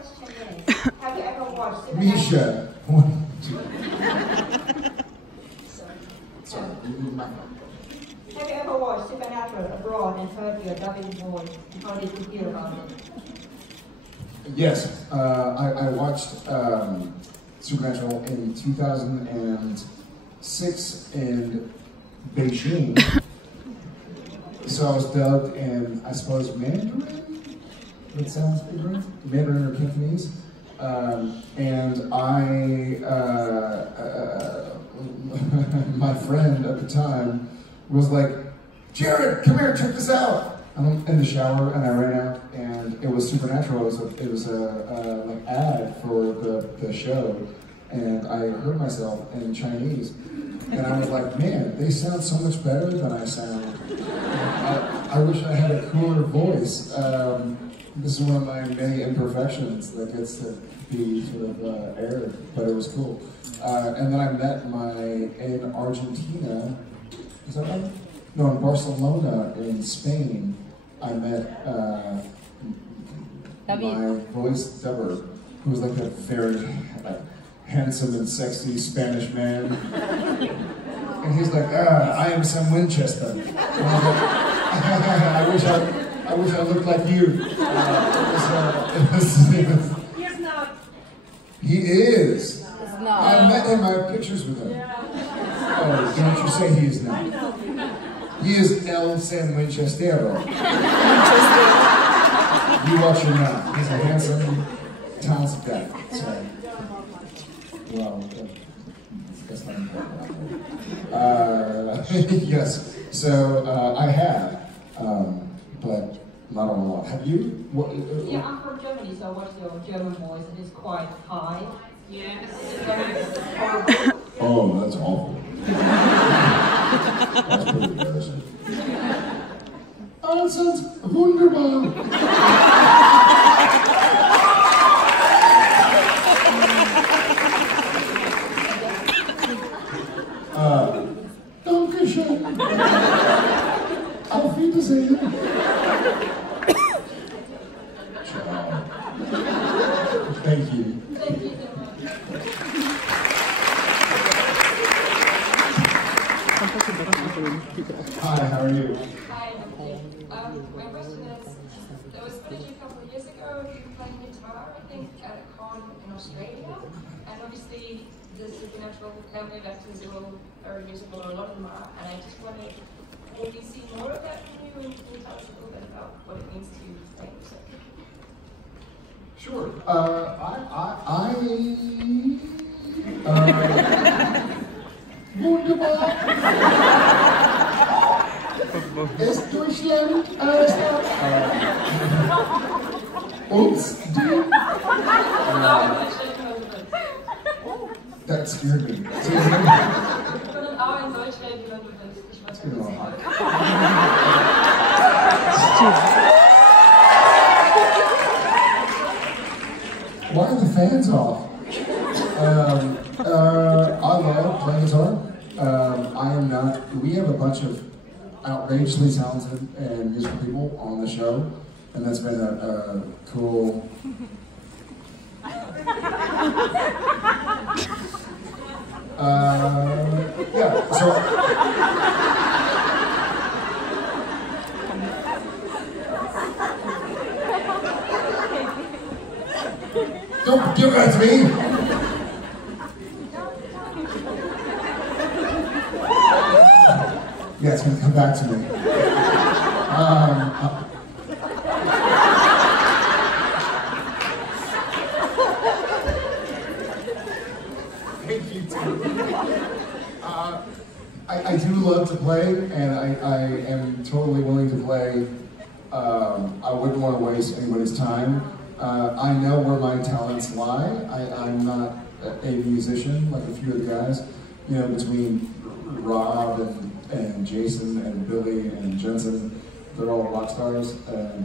question is, have you ever watched Misha. Sorry. Have you ever watched Supernatural abroad and heard your dubbing voice? How did you feel about it? Yes, I watched Supernatural in 2006 in Beijing. So I was dubbed in, I suppose, Mandarin? That sounds ignorant? Mandarin or Cantonese. And my friend at the time was like, Jared, come here, check this out. I'm in the shower and I ran out and it was Supernatural. It was a like ad for the show, and I heard myself in Chinese, and I was like, man, they sound so much better than I sound. I wish I had a cooler voice. This is one of my many imperfections that gets to be sort of aired, but it was cool. And then I met in Argentina, is that right? No, in Barcelona, in Spain, I met my voice dubber, who was like a very handsome and sexy Spanish man. And he's like, I am Sam Winchester. And I was like, I wish I looked like you. He is not. He is. No. I met him, I have pictures with him. Oh, don't you say he is not. He is El San Winchestero. You watch your mouth. He's a handsome, talented guy. So, well, that's not important. Yes, so I have, but not a lot. Have you? Yeah, I'm from Germany, so I watched your German voice, and it's quite high. Yes. Oh, that's awful. That's pretty embarrassing. Oh, that sounds wunderbar. Danke schön. Auf Wiedersehen. Ciao. Thank you. Thank you so much. Hi, how are you? Hi, my question is, there was footage a couple of years ago of you playing guitar, I think, at a con in Australia, and obviously the Supernatural family actors are all very musical, or a lot of them are, and I just wondered, will we see more of that from you, and can you tell us a little bit about what it means to you playing music? Sure. Wunderbar. Ist Deutschland Oops, dude. That scared me. It's been a little hot. Why are the fans off? I love playing guitar. I am not, we have a bunch of outrageously talented and musical people on the show, and that's been a cool... yeah, so... Don't give that to me! Yeah, it's gonna come back to me. Thank you too. I do love to play, and I am totally willing to play. I wouldn't want to waste anybody's time. I know where my talents lie. I'm not a musician like a few of the guys. You know, between Rob and Jason and Billy and Jensen, they're all rock stars, and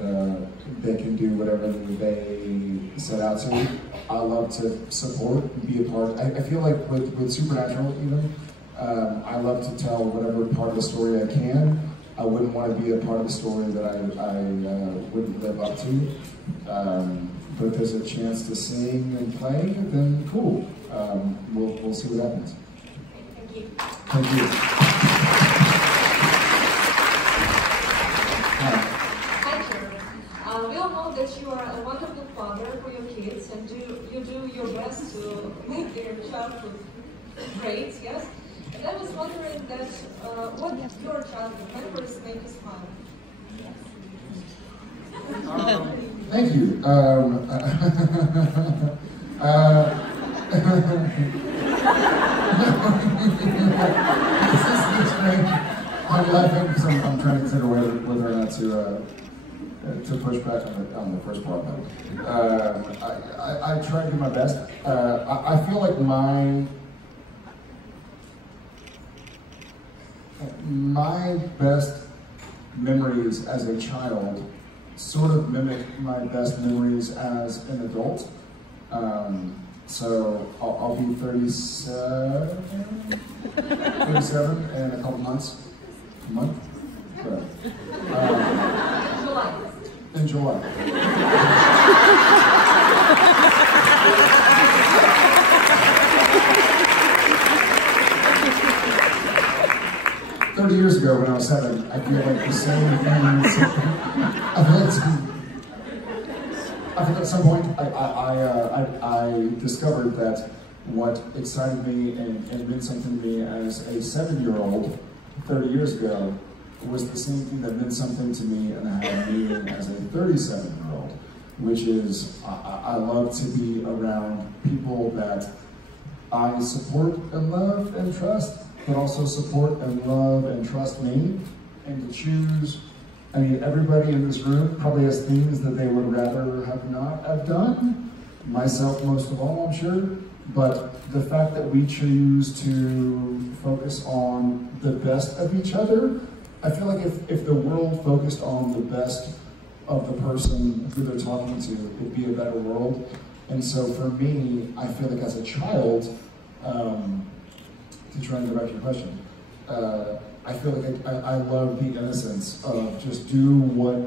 they can do whatever they set out to. I love to support and be a part. I feel like with Supernatural even, I love to tell whatever part of the story I can. I wouldn't want to be a part of the story that I wouldn't live up to. but if there's a chance to sing and play, then cool. We'll see what happens. Thank you. Thank you. Thank you. We all know that you are a wonderful father for your kids, and you do your best to make their childhood great, yes? And I was wondering that what your childhood memories make you smile? Thank you. I'm laughing because I'm trying to consider whether or not to push back on the first part. I try to do my best. I feel like my best memories as a child sort of mimic my best memories as an adult. So I'll be 37 in a couple months. A month? July. In July. Years ago when I was 7, I feel like the same things. I feel at some point I discovered that what excited me and meant something to me as a 7-year-old 30 years ago was the same thing that meant something to me and had meaning as a 37-year-old, which is I love to be around people that I support and love and trust, but also support and love and trust me, and to choose. I mean, everybody in this room probably has things that they would rather have not have done, myself most of all, I'm sure, but the fact that we choose to focus on the best of each other, I feel like if the world focused on the best of the person who they're talking to, it'd be a better world. And so for me, I feel like as a child, to try and go back to your question, I feel like I love the innocence of just do what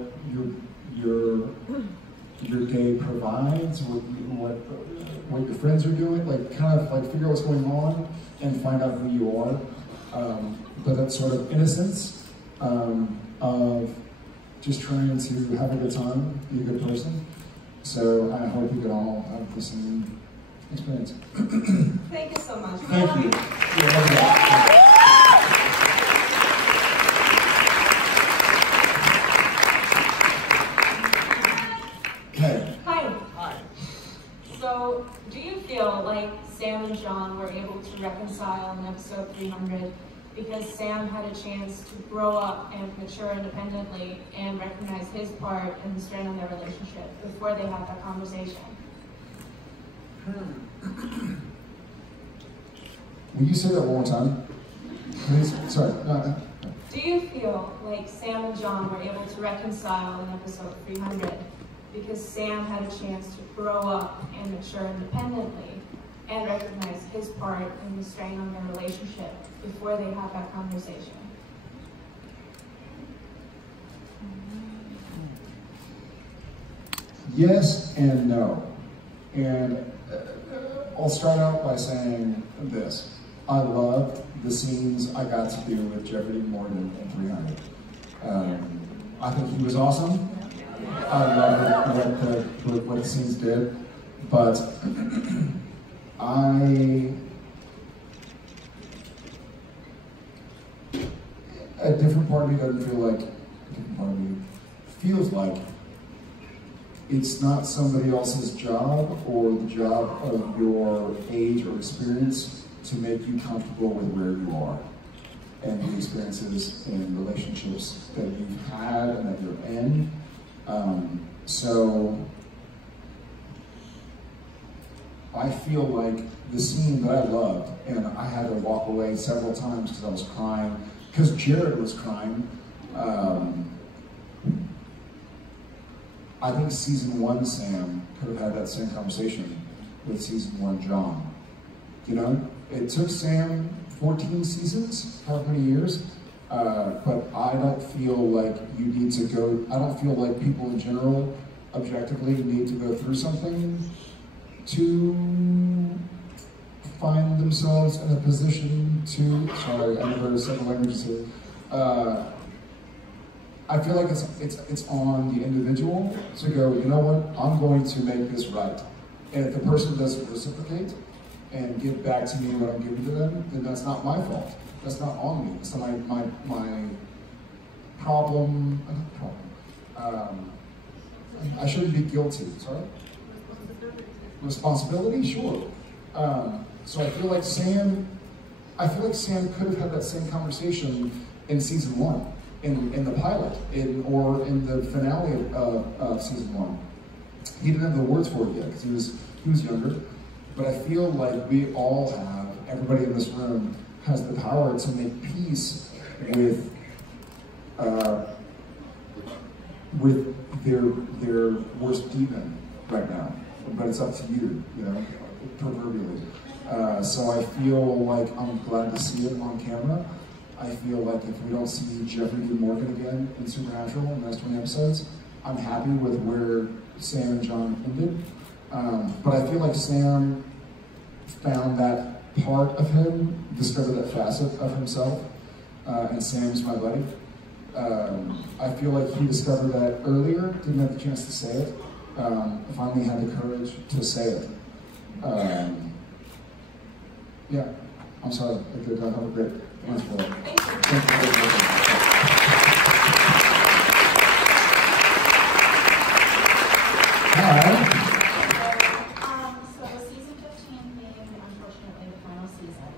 your day provides, what your friends are doing, like kind of like figure out what's going on and find out who you are. But that sort of innocence of just trying to have a good time, be a good person. So I hope you can all have the same experience. Thank you so much. Thank you. Okay. Hi. Hi. So, do you feel like Sam and John were able to reconcile in episode 300 because Sam had a chance to grow up and mature independently and recognize his part in the strain on their relationship before they had that conversation? Will you say that one more time? Please? Sorry. Do you feel like Sam and John were able to reconcile in episode 300 because Sam had a chance to grow up and mature independently and recognize his part in the strain on their relationship before they had that conversation? Yes and no. And I'll start out by saying this. I loved the scenes I got to do with Jeffrey Dean Morgan in 300. I think he was awesome. I loved what the scenes did, but a different part of me doesn't feel like, a different part of me feels like it's not somebody else's job or the job of your age or experience to make you comfortable with where you are and the experiences and relationships that you've had and that you're in. So I feel like the scene that I loved, and I had to walk away several times because I was crying, because Jared was crying. I think season 1 Sam could have had that same conversation with season 1 John. You know, it took Sam 14 seasons, however many years, but I don't feel like you need to go, I don't feel like people in general objectively need to go through something to find themselves in a position to, sorry, I never said the languages here. I feel like it's on the individual to go, you know what, I'm going to make this right. And if the person doesn't reciprocate and give back to me what I'm giving to them, then that's not my fault. That's not on me. It's not my problem. I shouldn't be guilty, sorry? Responsibility, sure. So I feel like Sam could have had that same conversation in season 1, in the pilot, or in the finale of season 1. He didn't have the words for it yet because he was younger. But I feel like we all have, everybody in this room has the power to make peace with their worst demon right now. But it's up to you, you know, proverbially. So I feel like I'm glad to see it on camera. I feel like if we don't see Jeffrey D. Morgan again in Supernatural in the next 20 episodes, I'm happy with where Sam and John ended. But I feel like Sam found that part of him, discovered that facet of himself, and Sam's my buddy. I feel like he discovered that earlier, didn't have the chance to say it, finally had the courage to say it. Yeah, I'm sorry, I did not have a great answer for that. Thank you very much. Hi. So season 15 being, unfortunately, the final season,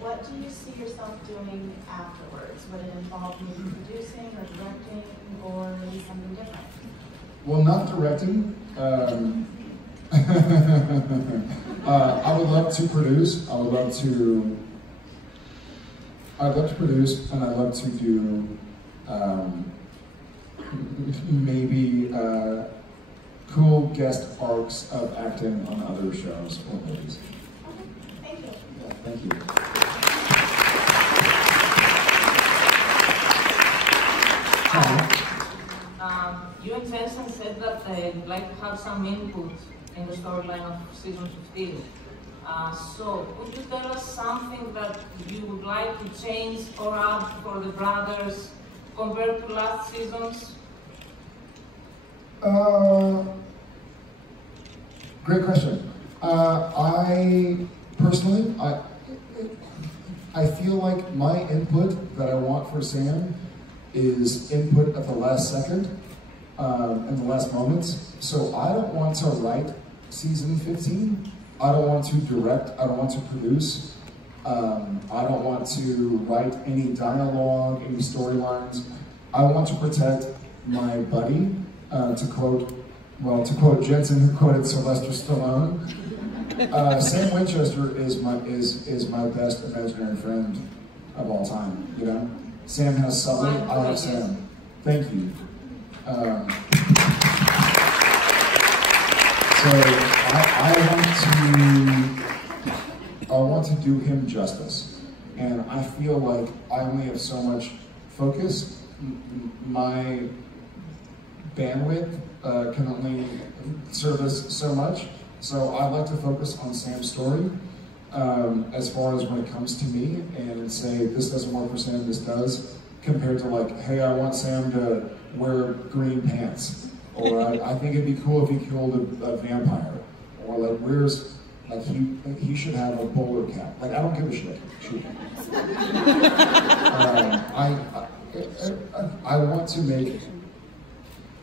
what do you see yourself doing afterwards? Would it involve maybe producing or directing or maybe something different? Well, not directing. I would love to produce. I'd love to produce, and I'd love to do maybe cool guest arcs of acting on other shows or movies. Okay, thank you. Yeah, thank you. You and Jensen said that you'd like to have some input in the storyline of season 15. So, could you tell us something that you would like to change or add for the brothers compared to last seasons? Great question. I personally, I feel like my input that I want for Sam is input at the last second, in the last moments. So I don't want to write season 15. I don't want to direct. I don't want to produce. I don't want to write any dialogue, any storylines. I want to protect my buddy. To quote Jensen, who quoted Sylvester Stallone. Sam Winchester is my best imaginary friend of all time. You know, Sam has Sully. I have Sam. Thank you. So I want to do him justice, and I feel like I only have so much focus. My bandwidth can only service so much, so I like to focus on Sam's story as far as when it comes to me, and say this doesn't work for Sam, this does, compared to like, hey, I want Sam to wear green pants. Or I think it'd be cool if he killed a vampire. Or like, he should have a bowler cap. Like, I don't give a shit. Shoot. I want to make,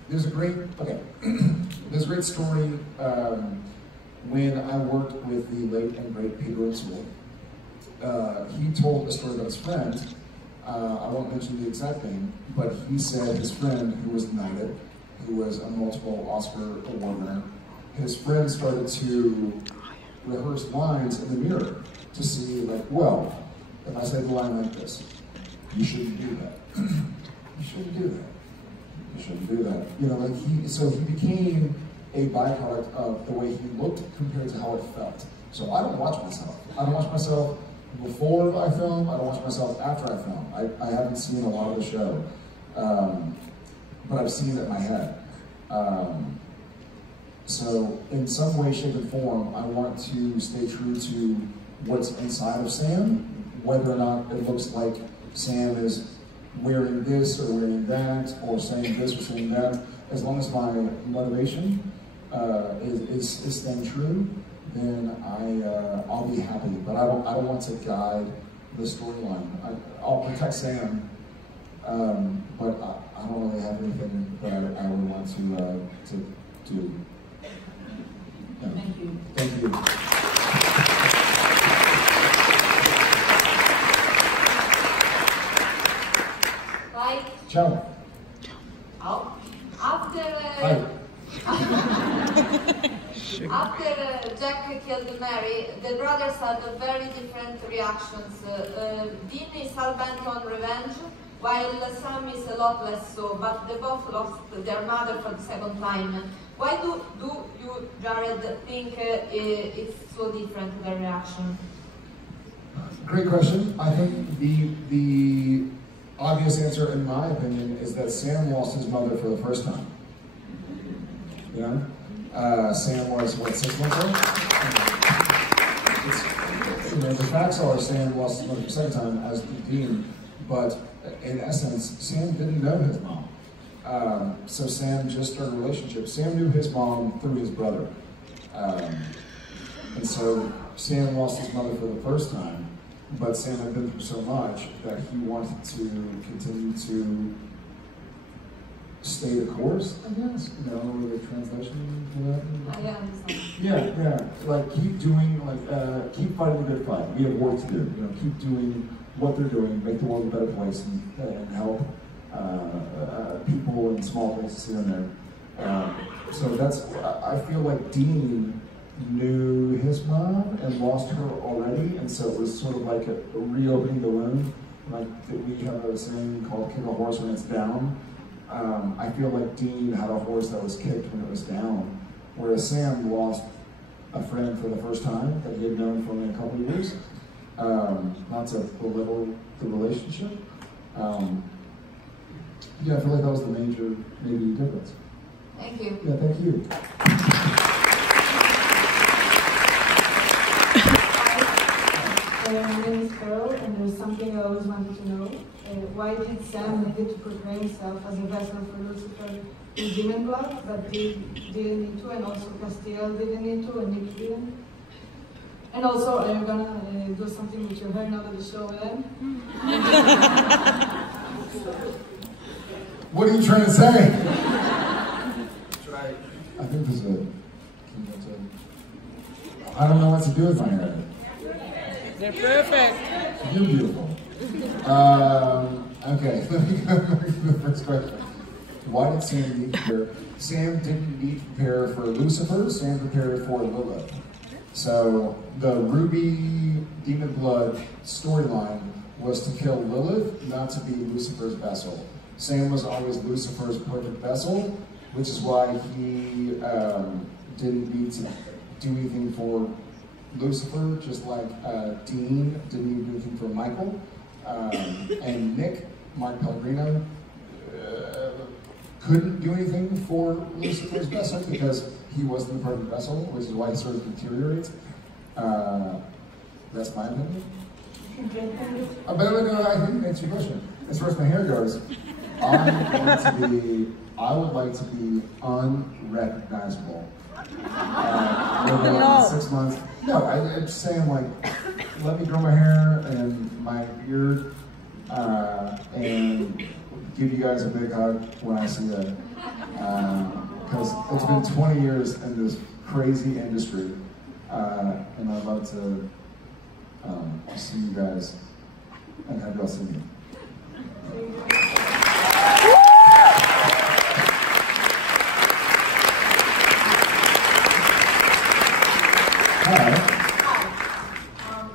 there's a great story when I worked with the late and great Peter O'Toole. He told a story about his friend. I won't mention the exact name, but he said his friend, who was knighted, who was a multiple Oscar award winner, his friend started to rehearse lines in the mirror to see, like, well, if I say the line like this, you shouldn't do that. You shouldn't do that. You shouldn't do that. You know, like so he became a byproduct of the way he looked compared to how it felt. So I don't watch myself. I don't watch myself before I film. I don't watch myself after I film. I haven't seen a lot of the show. But I've seen it in my head. So in some way, shape, and form, I want to stay true to what's inside of Sam, whether or not it looks like Sam is wearing this or wearing that, or saying this or saying that. As long as my motivation is staying true, then I'll be happy. But I don't want to guide the storyline. I'll protect Sam, but I don't really have anything that I would want to do. No. Thank you. Thank you. Hi. Ciao. Oh. After Jack killed Mary, the brothers had very different reactions. Dean is hell bent on revenge, while Sam is a lot less so, but they both lost their mother for the second time. Why do you, Jared, think it's so different, their reaction? Great question. I think the obvious answer, in my opinion, is that Sam lost his mother for the first time. You know? Sam was, what, 6 months old? The facts are Sam lost his mother for the second time, as did Dean, but in essence, Sam didn't know his mom. So Sam just started a relationship. Sam knew his mom through his brother. And so Sam lost his mother for the first time, but Sam had been through so much that he wanted to continue to stay the course, I guess. You know, the translation for that? I understand. Yeah. Like, keep doing, keep fighting the good fight. We have work to do. You know, keep doing what they're doing, make the world a better place, and help people in small places here and there. So that's, I feel like Dean knew his mom and lost her already, and so it was sort of like a reopening the wound. Like we have a saying called kick a horse when it's down. I feel like Dean had a horse that was kicked when it was down, whereas Sam lost a friend for the first time that he had known for only a couple of years. Not to belittle the relationship. Yeah, I feel like that was the major, maybe, difference. Thank you. Yeah, thank you. My name is Carol, and there's something I always wanted to know. Why did Sam need to portray himself as a vessel for Lucifer in Demon Blood, but Dean didn't need to, and also Castiel didn't need to, and Nick didn't? And also, are you gonna do something with your hair now that the show will end? What are you trying to say? I think this is it. I don't know what to do with my hair. They're perfect. You're beautiful. Okay, let me go back to the first question. Why did Sam need to prepare? Sam didn't need to prepare for Lucifer, Sam prepared for Lilith. So the Ruby Demon Blood storyline was to kill Lilith, not to be Lucifer's vessel. Sam was always Lucifer's perfect vessel, which is why he didn't need to do anything for Lucifer, just like Dean didn't need to do anything for Michael. And Nick, Mark Pellegrino, couldn't do anything for Lucifer's vessel because he wasn't the perfect vessel, which is why he sort of deteriorates. That's my opinion. But no, I didn't answer your question. As far as my hair goes, I would like to be unrecognizable. Within 6 months. No, I'm just saying, like, let me grow my hair and my beard, and give you guys a big hug when I see that. Because it's been 20 years in this crazy industry, and I'd love to see you guys and have y'all see me.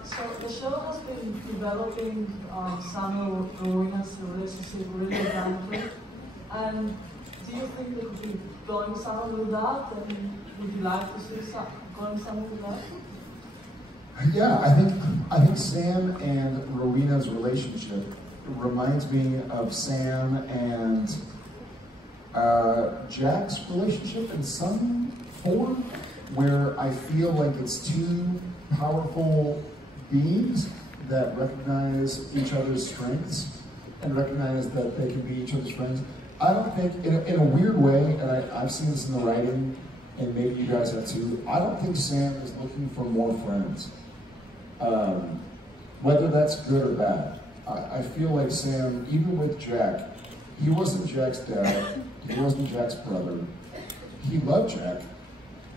So the show has been developing Samuel Rowena's relationship really organically. And do you think they could be going somewhere with that? And would you like to see going somewhere with that? Yeah, I think Sam and Rowena's relationship reminds me of Sam and Jack's relationship in some form, where I feel like it's two powerful beings that recognize each other's strengths and recognize that they can be each other's friends. I don't think, in a weird way, and I've seen this in the writing, and maybe you guys have too, I don't think Sam is looking for more friends. Whether that's good or bad. I feel like Sam, even with Jack, he wasn't Jack's dad, he wasn't Jack's brother. He loved Jack,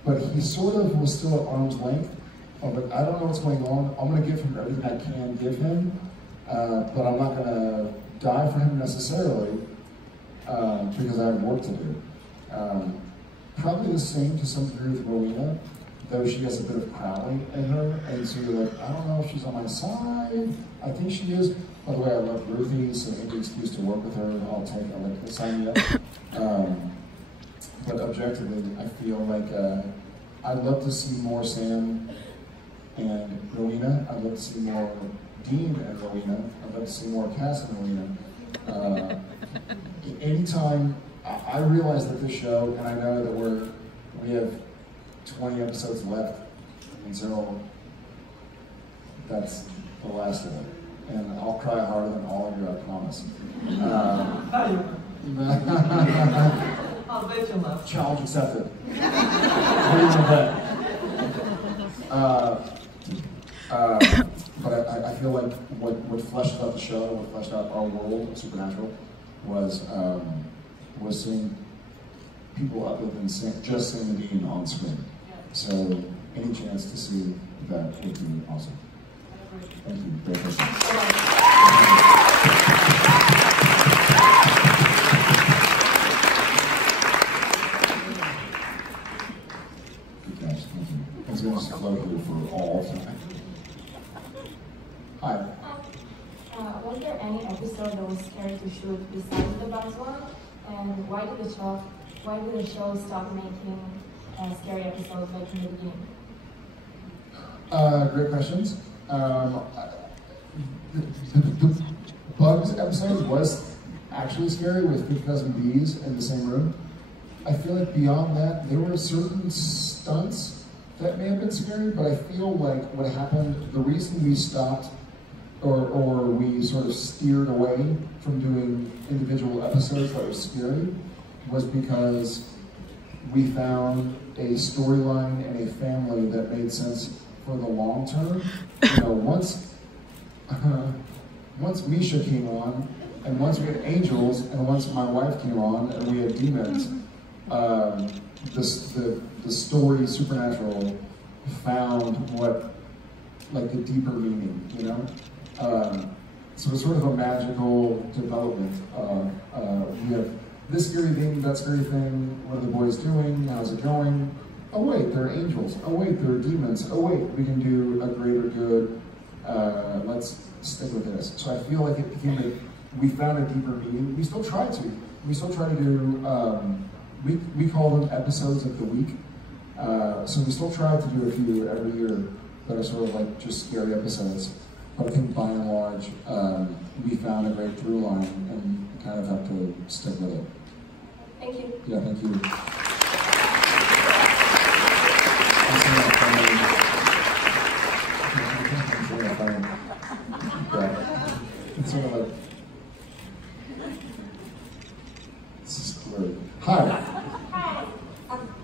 but he sort of was still at arm's length. But I don't know what's going on. I'm gonna give him everything I can give him, but I'm not gonna die for him necessarily, because I have work to do. Probably the same to some degree with Rowena, though she has a bit of Crowley in her, and so you're like, I don't know if she's on my side. I think she is. By the way, I love Ruthie, so any excuse to work with her, I'll take. I like to sign me up. But objectively, I feel like I'd love to see more Sam and Rowena. I'd love to see more Dean and Rowena. I'd love to see more Cass and Rowena. Anytime I realize that this show, and I know that we have 20 episodes left, and so that's the last of it. And I'll cry harder than all of you, I promise. I'll bet you love. Challenge accepted. What do you bet? But I feel like what fleshed out the show, what fleshed out our world of Supernatural, was seeing people other than just Sam and Dean on screen. So any chance to see that would be awesome. Thank you. Great question. Good catch. Thank you. I was going to just float here for all time. Hi. Was there any episode that was scary to shoot besides the bus one? And why did the show stop making scary episodes like in the beginning? Great questions. The Bugs episode was actually scary with 50,000 bees in the same room. I feel like beyond that, there were certain stunts that may have been scary, but I feel like what happened, the reason we stopped or we sort of steered away from doing individual episodes that were scary was because we found a storyline and a family that made sense for the long term. You know, once Misha came on, and once we had angels, and once my wife came on, and we had demons, the story Supernatural found what, like, the deeper meaning, you know? So it's sort of a magical development. We have this scary thing, that scary thing, what are the boys doing, how's it going? Oh wait, they're angels. Oh wait, they're demons. Oh wait, we can do a greater good. Let's stick with this. So I feel like it became we found a deeper meaning. We still try to. We still try to do, we call them episodes of the week. So we still try to do a few every year that are sort of like just scary episodes. But I think by and large, we found a great through line and kind of have to stick with it. Thank you. Yeah, thank you. It's sort of like, this is blurry. Hi. Hi.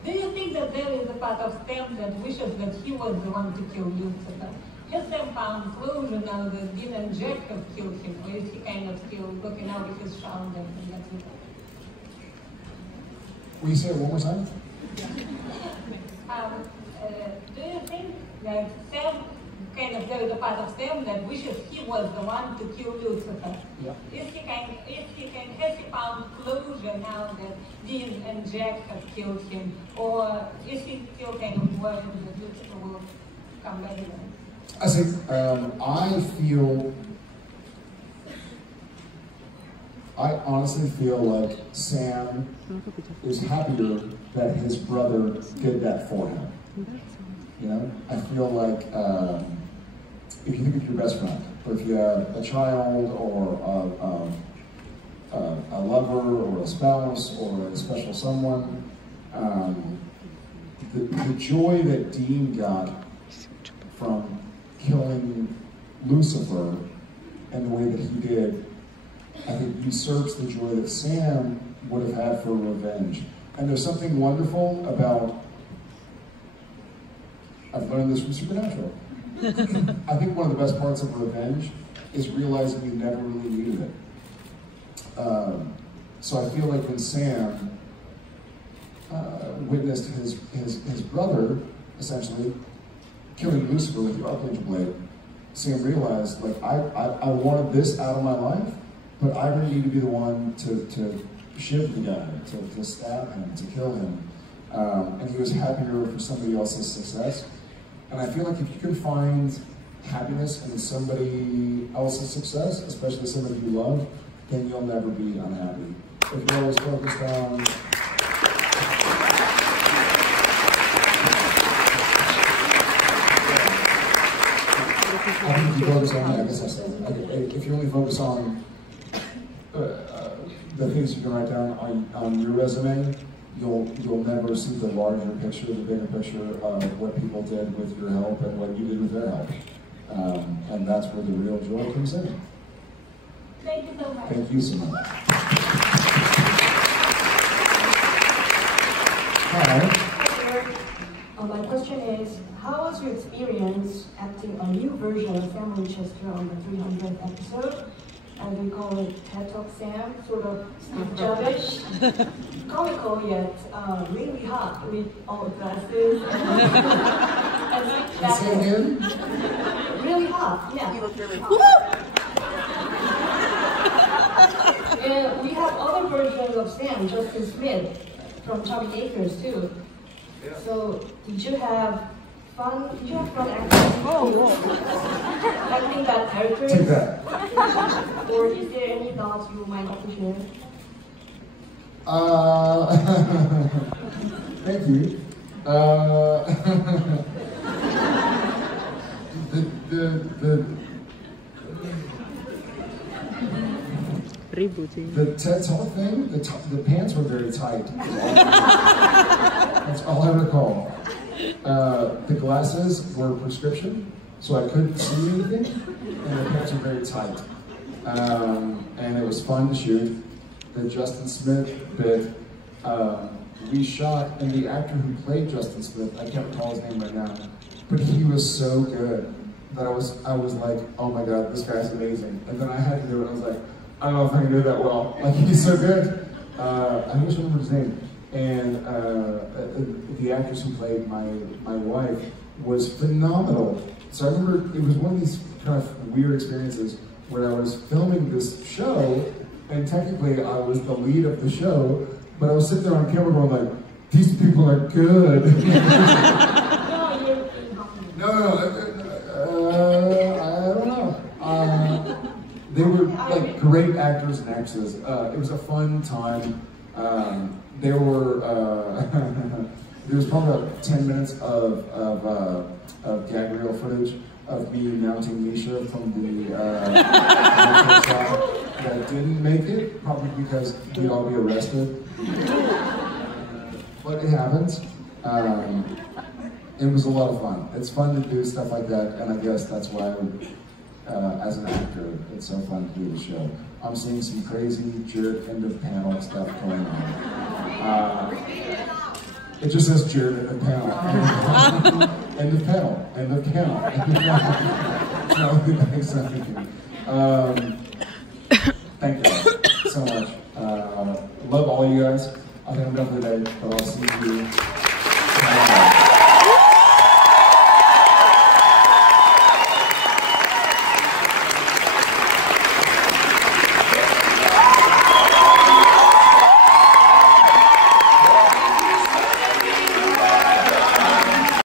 Do you think that there is a part of Sam that wishes that he was the one to kill Lucifer? Has Sam found closure now that Dean and Jack have killed him, or is he kind of still looking out of his shoulder and that's it? Will you say it one more time? Do you think that Sam, kind of there is a part of Sam that wishes he was the one to kill Lucifer? Yeah. Has he found closure now that Dean and Jack have killed him, or is he still kind of worried that Lucifer will come back again? I think I honestly feel like Sam is happier that his brother did that for him. You know, I feel like if you think of your best friend, or if you have a child or a lover or a spouse or a special someone. The joy that Dean got from killing Lucifer and the way that he did, I think usurps the joy that Sam would have had for revenge. And there's something wonderful about, I've learned this from Supernatural. I think one of the best parts of revenge is realizing you never really needed it. So I feel like when Sam witnessed his brother, essentially, killing Lucifer with the Archangel Blade, Sam realized, like, I wanted this out of my life, but I didn't need to be the one to shiv the guy, to stab him, to kill him. And he was happier for somebody else's success. And I feel like if you can find happiness in somebody else's success, especially somebody you love, then you'll never be unhappy. If you're always focused on if you focus on, I guess I said, if you only focus on the things you can write down on your resume, you'll never see the larger picture, the bigger picture of what people did with your help and what you did with their help. And that's where the real joy comes in. Thank you so much. Thank you so much. Hi. My question is, how was your experience acting a new version of Sam Winchester on the 300th episode? And we call it TED Talk Sam, sort of jabbish, comical yet really hot with all the glasses and Say again? really hot, yeah. You look really hot. And we have other versions of Sam, Justin Smith, from Tommy Akers too. Yeah. So did you have fun acting? Acting that characters? Take that. Or is there any thoughts you might like to share? Thank you. The TED Talk thing, the pants were very tight. That's all I recall. The glasses were prescription, so I couldn't see anything, and the pants were very tight. And it was fun to shoot. The Justin Smith bit, we shot, and the actor who played Justin Smith, I can't recall his name right now, but he was so good that I was like, oh my god, this guy's amazing. And then I had to do it, and I was like, I don't know if I can do that well. Like, he's so good. I just remember his name. And the actress who played my wife was phenomenal. So I remember it was one of these kind of weird experiences where I was filming this show, and technically I was the lead of the show, but I was sitting there on camera going like, these people are good. I don't know. They were like great actors and actresses. It was a fun time. There was probably about 10 minutes of gag reel footage of me mounting Misha from the that didn't make it, probably because we'd all be arrested. But it happens. It was a lot of fun. It's fun to do stuff like that, and I guess that's why as an actor, it's so fun to do the show. I'm seeing some crazy Jared end of panel stuff going on. It just says Jared end of panel. End of panel. End of panel. Thank you so much. Love all you guys. I think I'm done for the day, but I'll see you tomorrow.